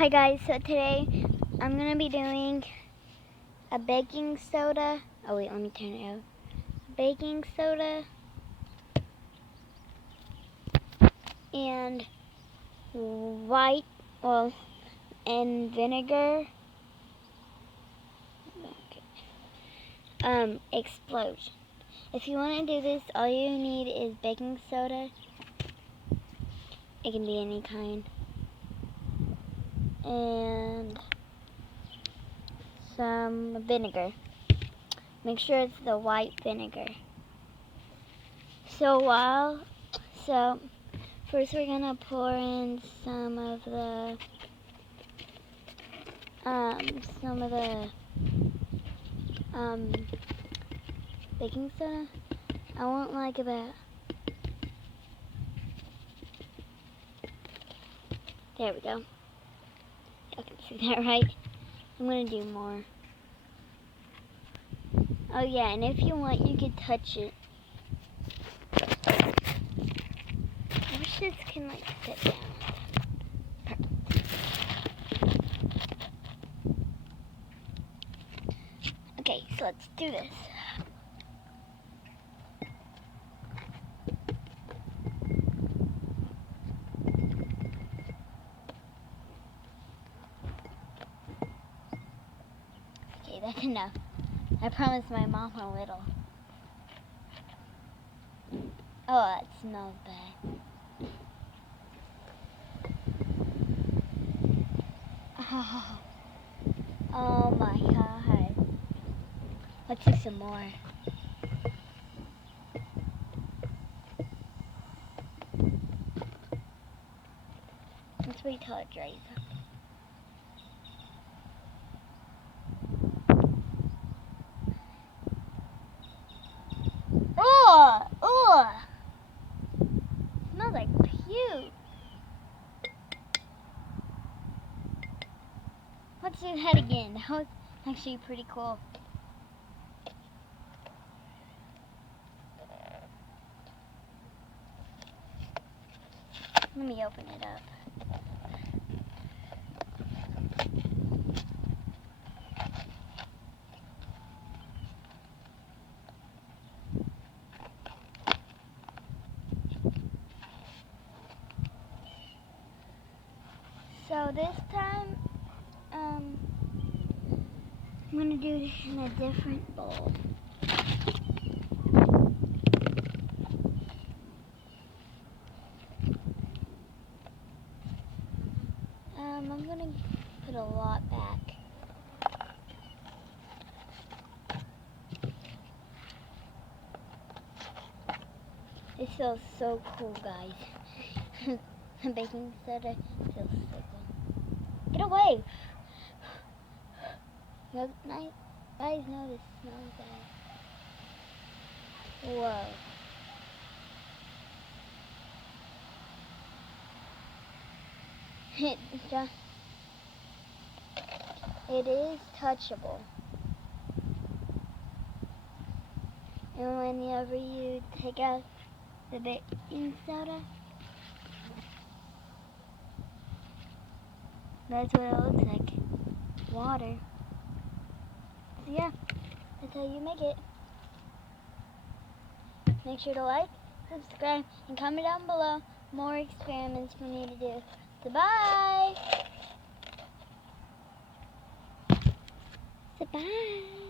Hi guys, so today I'm going to be doing a baking soda. Oh wait, let me turn it out. Baking soda and and vinegar explosion. If you want to do this, all you need is baking soda. It can be any kind. And some vinegar. Make sure it's the white vinegar. So first we're gonna pour in some of the baking soda. I want like about, there we go. Y'all can see that, right? I'm gonna do more. Oh yeah, and if you want, you can touch it. I wish this can like sit down. Okay, so let's do this. Okay, that's enough. I promised my mom a little. Oh, that smells bad. Oh my god. Let's do some more. Let's wait till it dries up. Oh! Oh! Smells like puke. Let's do that again. That was actually pretty cool. Let me open it up. So this time, I'm gonna do it in a different bowl. I'm gonna put a lot back. This feels so cool, guys. The baking soda feels so good. Get away! You guys know this smells bad. Whoa. It is touchable. And whenever you take out the baking soda, that's what it looks like. Water. So yeah, that's how you make it. Make sure to like, subscribe, and comment down below more experiments we need to do. So bye! So bye!